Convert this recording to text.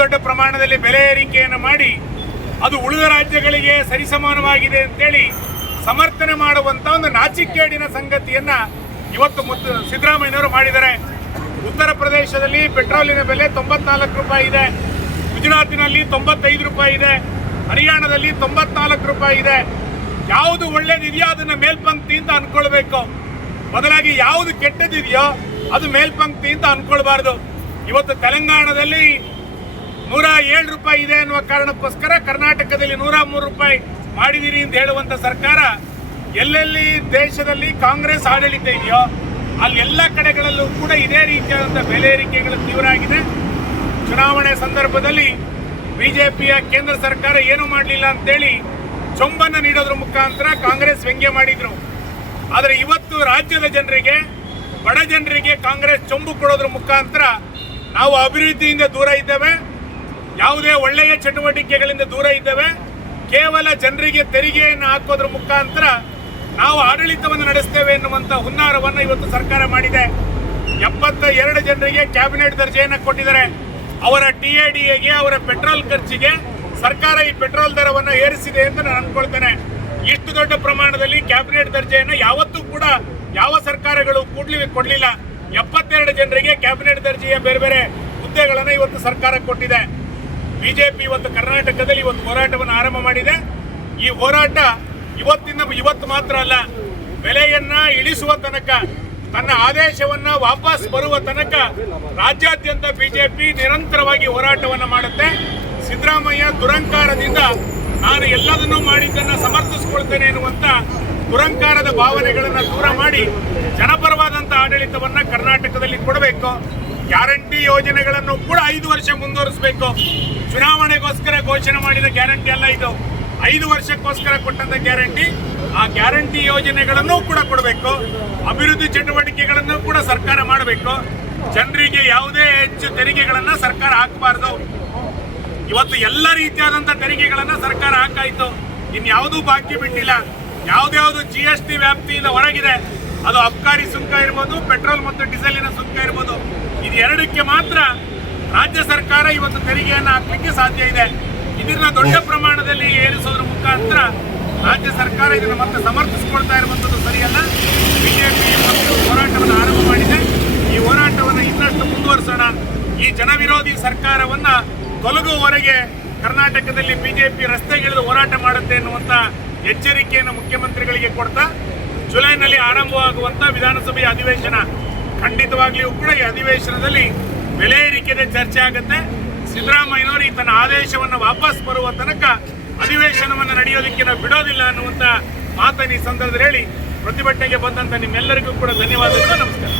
ಪ್ರಮಾಣದಲ್ಲಿ ಬೆಲೆ ಏರಿಕೆಯನ್ನು ಮಾಡಿ ಅದು ಉಳಿದ ರಾಜ್ಯಗಳಿಗೆ ಸರಿಸಮಾನವಾಗಿದೆ ಅಂತೇಳಿ ಸಮರ್ಥನೆ ಮಾಡುವಂತ ಒಂದು ನಾಚಿಕೇಡಿನ ಸಂಗತಿಯನ್ನ ಇವತ್ತು ಮುತ್ತು ಸಿದ್ದರಾಮಯ್ಯನವರು ಮಾಡಿದ್ದಾರೆ. ಉತ್ತರ ಪ್ರದೇಶದಲ್ಲಿ ಪೆಟ್ರೋಲಿನ ಬೆಲೆ ತೊಂಬತ್ನಾಲ್ಕು ರೂಪಾಯಿ ಇದೆ. ಗುಜರಾತಿನಲ್ಲಿ ತೊಂಬತ್ತೈದು ರೂಪಾಯಿ ಇದೆ. ಹರಿಯಾಣದಲ್ಲಿ ತೊಂಬತ್ನಾಲ್ಕು ರೂಪಾಯಿ ಇದೆ. ಯಾವುದು ಒಳ್ಳೇದಿದೆಯೋ ಅದನ್ನ ಮೇಲ್ಪಂಕ್ತಿ ಅಂತ ಅನ್ಕೊಳ್ಬೇಕು. ಬದಲಾಗಿ ಯಾವುದು ಕೆಟ್ಟದಿದೆಯೋ ಅದು ಮೇಲ್ಪಂಕ್ತಿ ಅಂತ ಅನ್ಕೊಳ್ಬಾರ್ದು. ಇವತ್ತು ತೆಲಂಗಾಣದಲ್ಲಿ ನೂರ ಏಳು ರೂಪಾಯಿ ಇದೆ ಅನ್ನುವ ಕಾರಣಕ್ಕೋಸ್ಕರ ಕರ್ನಾಟಕದಲ್ಲಿ ನೂರ ಮೂರು ರೂಪಾಯಿ ಮಾಡಿದಿರಿ ಅಂತ ಹೇಳುವಂತ ಸರ್ಕಾರ ಎಲ್ಲೆಲ್ಲಿ ದೇಶದಲ್ಲಿ ಕಾಂಗ್ರೆಸ್ ಆಡಳಿತ ಇದೆಯೋ ಅಲ್ಲಿ ಎಲ್ಲ ಕಡೆಗಳಲ್ಲೂ ಕೂಡ ಇದೇ ರೀತಿಯಾದಂಥ ಬೆಲೆ ಏರಿಕೆಗಳು ತೀವ್ರ ಆಗಿದೆ. ಚುನಾವಣೆ ಸಂದರ್ಭದಲ್ಲಿ ಬಿಜೆಪಿಯ ಕೇಂದ್ರ ಸರ್ಕಾರ ಏನು ಮಾಡಲಿಲ್ಲ ಅಂತೇಳಿ ಚೊಂಬನ್ನು ನೀಡೋದ್ರ ಮುಖಾಂತರ ಕಾಂಗ್ರೆಸ್ ವ್ಯಂಗ್ಯ ಮಾಡಿದ್ರು. ಆದರೆ ಇವತ್ತು ರಾಜ್ಯದ ಜನರಿಗೆ, ಬಡ ಜನರಿಗೆ ಕಾಂಗ್ರೆಸ್ ಚೊಂಬು ಕೊಡೋದ್ರ ಮುಖಾಂತರ ನಾವು ಅಭಿವೃದ್ಧಿಯಿಂದ ದೂರ ಇದ್ದೇವೆ. ಯಾವುದೇ ಒಳ್ಳೆಯ ಚಟುವಟಿಕೆಗಳಿಂದ ದೂರ ಇದ್ದೇವೆ. ಕೇವಲ ಜನರಿಗೆ ತೆರಿಗೆಯನ್ನು ಹಾಕೋದ್ರ ಮುಖಾಂತರ ನಾವು ಆಡಳಿತವನ್ನು ನಡೆಸ್ತೇವೆ ಎನ್ನುವಂಥ ಹುನ್ನಾರವನ್ನು ಇವತ್ತು ಸರ್ಕಾರ ಮಾಡಿದೆ. ಎಪ್ಪತ್ತ ಎರಡು ಜನರಿಗೆ ಕ್ಯಾಬಿನೆಟ್ ದರ್ಜೆಯನ್ನು ಕೊಟ್ಟಿದ್ದಾರೆ. ಅವರ ಟಿ ಎ ಡಿ ಎಗೆ, ಅವರ ಪೆಟ್ರೋಲ್ ಖರ್ಚಿಗೆ ಸರ್ಕಾರ ಈ ಪೆಟ್ರೋಲ್ ದರವನ್ನು ಏರಿಸಿದೆ ಅಂತ ನಾನು ಅನ್ಕೊಳ್ತೇನೆ. ಇಷ್ಟು ದೊಡ್ಡ ಪ್ರಮಾಣದಲ್ಲಿ ಕ್ಯಾಬಿನೆಟ್ ದರ್ಜೆಯನ್ನು ಯಾವತ್ತೂ ಕೂಡ ಯಾವ ಸರ್ಕಾರಗಳು ಕೂಡ್ಲಿ ಕೊಡಲಿಲ್ಲ. ಎಪ್ಪತ್ತೆರಡು ಜನರಿಗೆ ಕ್ಯಾಬಿನೆಟ್ ದರ್ಜೆಯ ಬೇರೆ ಬೇರೆ ಹುದ್ದೆಗಳನ್ನು ಇವತ್ತು ಸರ್ಕಾರ ಕೊಟ್ಟಿದೆ. ಬಿಜೆಪಿ ಇವತ್ತು ಕರ್ನಾಟಕದಲ್ಲಿ ಒಂದು ಹೋರಾಟವನ್ನು ಆರಂಭ ಮಾಡಿದೆ. ಈ ಹೋರಾಟ ಇವತ್ತಿನ ಇವತ್ತು ಮಾತ್ರ ಅಲ್ಲ, ಬೆಲೆಯನ್ನ ಇಳಿಸುವ ತನಕ, ತನ್ನ ಆದೇಶವನ್ನ ವಾಪಸ್ ಬರುವ ತನಕ ರಾಜ್ಯಾದ್ಯಂತ ಬಿಜೆಪಿ ನಿರಂತರವಾಗಿ ಹೋರಾಟವನ್ನು ಮಾಡುತ್ತೆ. ಸಿದ್ದರಾಮಯ್ಯ ದುರಂಕಾರದಿಂದ ನಾನು ಎಲ್ಲದನ್ನೂ ಮಾಡಿದ್ದನ್ನು ಸಮರ್ಥಿಸಿಕೊಳ್ತೇನೆ ಎನ್ನುವಂತ ದುರಂಕಾರದ ಭಾವನೆಗಳನ್ನು ದೂರ ಮಾಡಿ ಜನಪರವಾದಂಥ ಆಡಳಿತವನ್ನ ಕರ್ನಾಟಕದಲ್ಲಿ ಕೊಡಬೇಕು. ಗ್ಯಾರಂಟಿ ಯೋಜನೆಗಳನ್ನು ಕೂಡ ಐದು ವರ್ಷ ಮುಂದುವರಿಸಬೇಕು. ಚುನಾವಣೆಗೋಸ್ಕರ ಘೋಷಣೆ ಮಾಡಿದ ಗ್ಯಾರಂಟಿ ಅಲ್ಲ ಇದು. ಐದು ವರ್ಷಕ್ಕೋಸ್ಕರ ಕೊಟ್ಟಂತ ಗ್ಯಾರಂಟಿ, ಆ ಗ್ಯಾರಂಟಿ ಯೋಜನೆಗಳನ್ನು ಕೂಡ ಕೊಡಬೇಕು. ಅಭಿವೃದ್ಧಿ ಚಟುವಟಿಕೆಗಳನ್ನು ಕೂಡ ಸರ್ಕಾರ ಮಾಡಬೇಕು. ಜನರಿಗೆ ಯಾವುದೇ ಹೆಚ್ಚು ತೆರಿಗೆಗಳನ್ನು ಸರ್ಕಾರ ಹಾಕಬಾರದು. ಇವತ್ತು ಎಲ್ಲ ರೀತಿಯಾದಂಥ ತೆರಿಗೆಗಳನ್ನು ಸರ್ಕಾರ ಹಾಕಾಯಿತು. ಇನ್ಯಾವುದೂ ಬಾಕಿ ಬಿಟ್ಟಿಲ್ಲ. ಯಾವುದ್ಯಾವುದು ಜಿ ಎಸ್ ಟಿ ವ್ಯಾಪ್ತಿಯಿಂದ ಹೊರಗಿದೆ ಅದು ಅಬ್ಕಾರಿ ಸುಂಕ ಇರ್ಬೋದು, ಪೆಟ್ರೋಲ್ ಮತ್ತು ಡೀಸೆಲಿನ ಸುಂಕ ಇರ್ಬೋದು. ಇದು ಎರಡಕ್ಕೆ ಮಾತ್ರ ರಾಜ್ಯ ಸರ್ಕಾರ ಇವತ್ತು ತೆರಿಗೆಯನ್ನು ಹಾಕಲಿಕ್ಕೆ ಸಾಧ್ಯ ಇದೆ. ಇದನ್ನ ದೊಡ್ಡ ಪ್ರಮಾಣದಲ್ಲಿ ಏರಿಸೋದ್ರ ಮುಖಾಂತರ ರಾಜ್ಯ ಸರ್ಕಾರ ಇದನ್ನು ಮತ್ತೆ ಸಮರ್ಥಿಸಿಕೊಳ್ತಾ ಇರುವಂಥದ್ದು ಸರಿಯಲ್ಲ. ಬಿಜೆಪಿ ಮತ್ತು ಹೋರಾಟವನ್ನು ಆರಂಭ ಮಾಡಿದೆ. ಈ ಹೋರಾಟವನ್ನು ಇನ್ನಷ್ಟು ಮುಂದುವರಿಸೋಣ. ಈ ಜನವಿರೋಧಿ ಸರ್ಕಾರವನ್ನ ತೊಲಗುವವರೆಗೆ ಕರ್ನಾಟಕದಲ್ಲಿ ಬಿಜೆಪಿ ರಸ್ತೆಗಿಳಿದು ಹೋರಾಟ ಮಾಡುತ್ತೆ ಎನ್ನುವಂತ ಎಚ್ಚರಿಕೆಯನ್ನು ಮುಖ್ಯಮಂತ್ರಿಗಳಿಗೆ ಕೊಡ್ತಾ ಜುಲೈನಲ್ಲಿ ಆರಂಭವಾಗುವಂಥ ವಿಧಾನಸಭೆಯ ಅಧಿವೇಶನ ಖಂಡಿತವಾಗಿಯೂ ಕೂಡ ಈ ಅಧಿವೇಶನದಲ್ಲಿ ಬೆಲೆ ಏರಿಕೆದ ಚರ್ಚೆ ಆಗುತ್ತೆ. ಸಿದ್ದರಾಮಯ್ಯನವರು ತನ್ನ ಆದೇಶವನ್ನು ವಾಪಸ್ ಬರುವ ತನಕ ಅಧಿವೇಶನವನ್ನು ನಡೆಯೋದಕ್ಕೆ ಬಿಡೋದಿಲ್ಲ ಅನ್ನುವಂತ ಮಾತನ್ನು ಈ ಸಂದರ್ಭದಲ್ಲಿ ಹೇಳಿ ಪ್ರತಿಭಟನೆಗೆ ಬಂದಂತ ನಿಮ್ಮೆಲ್ಲರಿಗೂ ಕೂಡ ಧನ್ಯವಾದಗಳು. ನಮಸ್ಕಾರ.